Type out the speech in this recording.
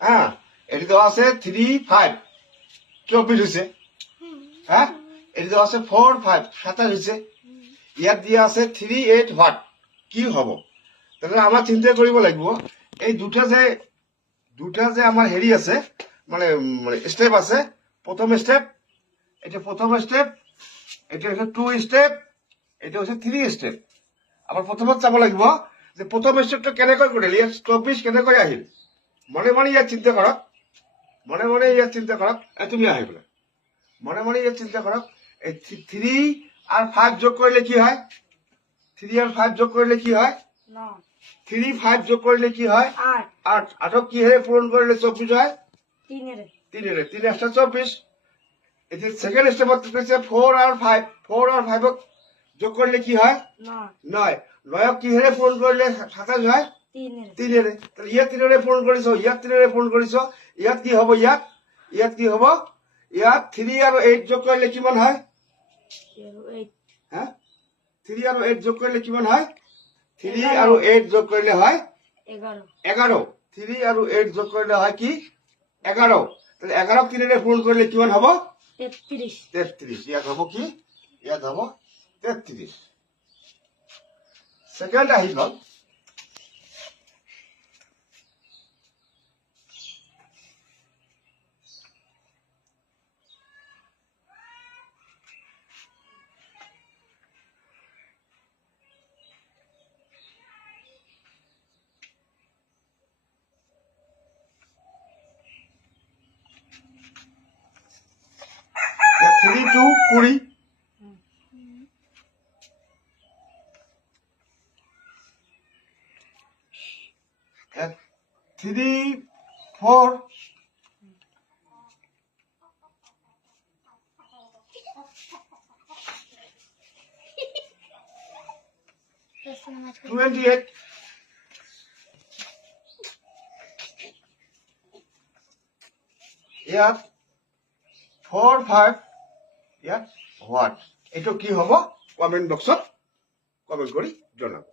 হ্যাঁ, এটি দেওয়া আছে 3, 5 24 হয়েছে। হ্যাঁ, এটি দেওয়া আছে 4, 5 27 হয়েছে। ইয়াত দিয়া আছে 3, 8 হোৱাট কি হব? তাহলে আমাৰ চিন্তা কৰিব লাগিব এই দুটা যে আমাৰ হেৰি আছে মানে স্টেপ আছে। প্রথম স্টেপ, এটা প্রথম স্টেপ, এটা হচ্ছে 2 স্টেপ, এটা হচ্ছে 3 স্টেপ। আবার প্রথমত চাব লাগিব যে প্রথম স্টেপটা কেনেকৈ কৰিলে, 24 কেনেকৈ আহিল। মনে মনে ইয়াত চিন্তা কৰক, মনে মনে ইয়াত চিন্তা কৰক। তুমি আহি পেলাই মনে মনে ইয়াত চিন্তা কৰক। এই 3 আর 5 যোগ করলে কি হয়? 3 আর 5 যোগ করলে কি হয়? 3, 5 যোগ করলে কি হয়? 8। 8 কি হয়ে পূরণ করলে 24 হয়? 3 এর 3 একটা 24। এই যে সেকেন্ড স্টেপত হচ্ছে 4 আর 5, 4 আর 5 যোগ করলে কি হয়? 9। 9 কি হয়ে পূরণ করলে 27 হয়? 3 এর। তাহলে ইয়াত 3 এর পূরণ করিছো, ইয়াত 3 এর পূরণ করিছো। ইয়াত কি হবো? ইয়াত কি হবো? ইয়াত 3 আর 8 যোগ করলে কিমান হয়? হ্যাঁ, 3 আর 8 যোগ করলে কিমান হয়? 3 আর 8 যোগ করলে হয় 11। 3 আর 8 যোগ করলে হয় কি? 11। তাহলে 11 3 এর পূরণ করলে কিমান হবো? 33। ইয়াত হবো কি? ইয়াত হবো 33। সেকেন্ড আহি গল। Three to 20। 3, 4। 28। ইয়াত 4, 5 ইয়াত হোৱাট। এইটো কি হব? কমেন্ট বক্সত কমেন্ট কৰি জনাব।